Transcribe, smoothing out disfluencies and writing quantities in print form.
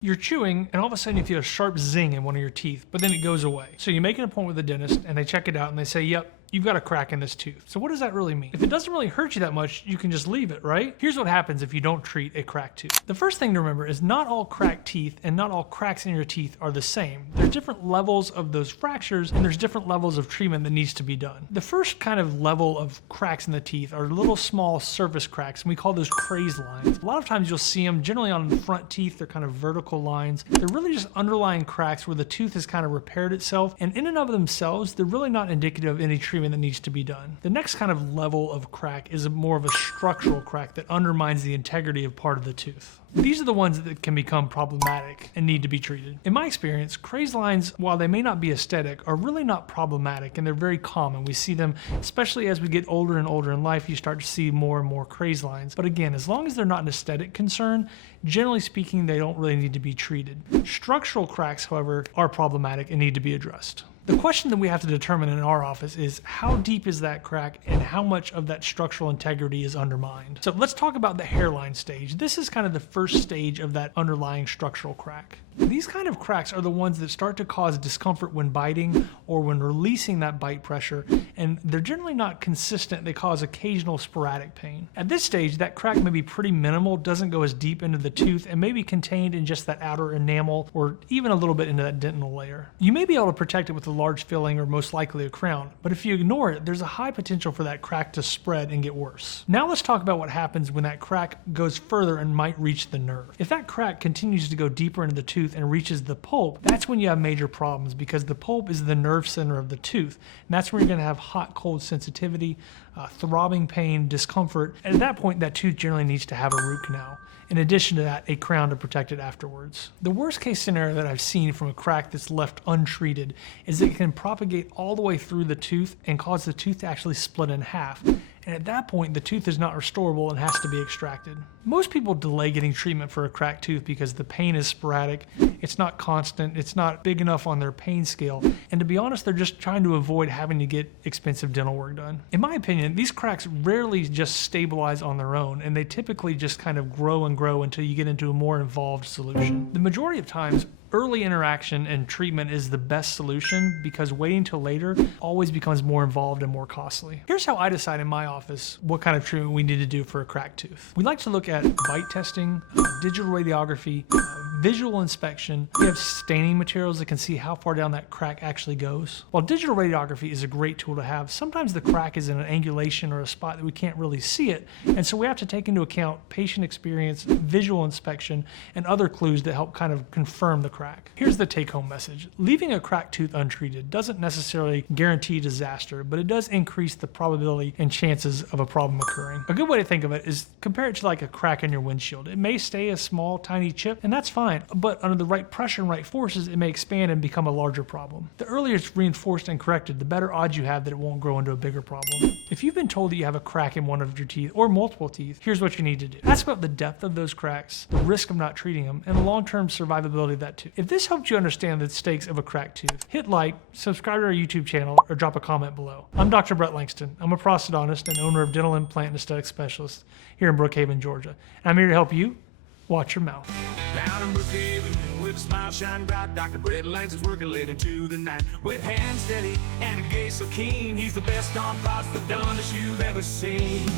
You're chewing, and all of a sudden you feel a sharp zing in one of your teeth, but then it goes away. So you make an appointment with the dentist, and they check it out, and they say, yep, you've got a crack in this tooth. So what does that really mean? If it doesn't really hurt you that much, you can just leave it, right? Here's what happens if you don't treat a cracked tooth. The first thing to remember is not all cracked teeth and not all cracks in your teeth are the same. There's different levels of those fractures, and there's different levels of treatment that needs to be done. The first kind of level of cracks in the teeth are little small surface cracks, and we call those craze lines. A lot of times you'll see them generally on the front teeth. They're kind of vertical lines. They're really just underlying cracks where the tooth has kind of repaired itself, and in and of themselves, they're really not indicative of any treatment that needs to be done. The next kind of level of crack is more of a structural crack that undermines the integrity of part of the tooth. These are the ones that can become problematic and need to be treated. In my experience, craze lines, while they may not be aesthetic, are really not problematic, and they're very common. We see them, especially as we get older and older in life, you start to see more and more craze lines. But again, as long as they're not an aesthetic concern, generally speaking, they don't really need to be treated. Structural cracks, however, are problematic and need to be addressed. The question that we have to determine in our office is how deep is that crack and how much of that structural integrity is undermined. So let's talk about the hairline stage. This is kind of the first stage of that underlying structural crack. These kind of cracks are the ones that start to cause discomfort when biting or when releasing that bite pressure, and they're generally not consistent. They cause occasional sporadic pain. At this stage, that crack may be pretty minimal, doesn't go as deep into the tooth, and may be contained in just that outer enamel or even a little bit into that dental layer. You may be able to protect it with a large filling or most likely a crown, but if you ignore it, there's a high potential for that crack to spread and get worse. Now let's talk about what happens when that crack goes further and might reach the nerve. If that crack continues to go deeper into the tooth and reaches the pulp, that's when you have major problems, because the pulp is the nerve center of the tooth, and that's where you're going to have hot cold sensitivity, throbbing pain, discomfort, and at that point that tooth generally needs to have a root canal. In addition to that, a crown to protect it afterwards. The worst case scenario that I've seen from a crack that's left untreated is it can propagate all the way through the tooth and cause the tooth to actually split in half. And at that point, the tooth is not restorable and has to be extracted. Most people delay getting treatment for a cracked tooth because the pain is sporadic, it's not constant, it's not big enough on their pain scale, and to be honest, they're just trying to avoid having to get expensive dental work done. In my opinion, these cracks rarely just stabilize on their own, and they typically just kind of grow and grow until you get into a more involved solution. The majority of times, early interaction and treatment is the best solution, because waiting till later always becomes more involved and more costly. Here's how I decide in my office what kind of treatment we need to do for a cracked tooth. We like to look at bite testing, digital radiography, visual inspection. We have staining materials that can see how far down that crack actually goes. While digital radiography is a great tool to have, sometimes the crack is in an angulation or a spot that we can't really see it, and so we have to take into account patient experience, visual inspection, and other clues that help kind of confirm the crack. Here's the take-home message. Leaving a cracked tooth untreated doesn't necessarily guarantee disaster, but it does increase the probability and chances of a problem occurring. A good way to think of it is compare it to like a crack in your windshield. It may stay a small, tiny chip, and that's fine, but under the right pressure and right forces, it may expand and become a larger problem. The earlier it's reinforced and corrected, the better odds you have that it won't grow into a bigger problem. If you've been told that you have a crack in one of your teeth or multiple teeth, here's what you need to do. Ask about the depth of those cracks, the risk of not treating them, and the long-term survivability of that tooth. If this helped you understand the stakes of a cracked tooth, hit like, subscribe to our YouTube channel, or drop a comment below. I'm Dr. Brett Langston. I'm a prosthodontist and owner of Dental Implant and Aesthetic Specialists here in Brookhaven, Georgia. And I'm here to help you watch your mouth. Down in Brookhaven, with a smile shining bright, Dr. Brett Langston's working late into the night. With hands steady and a gaze so keen, he's the best on prosthodontist you've ever seen.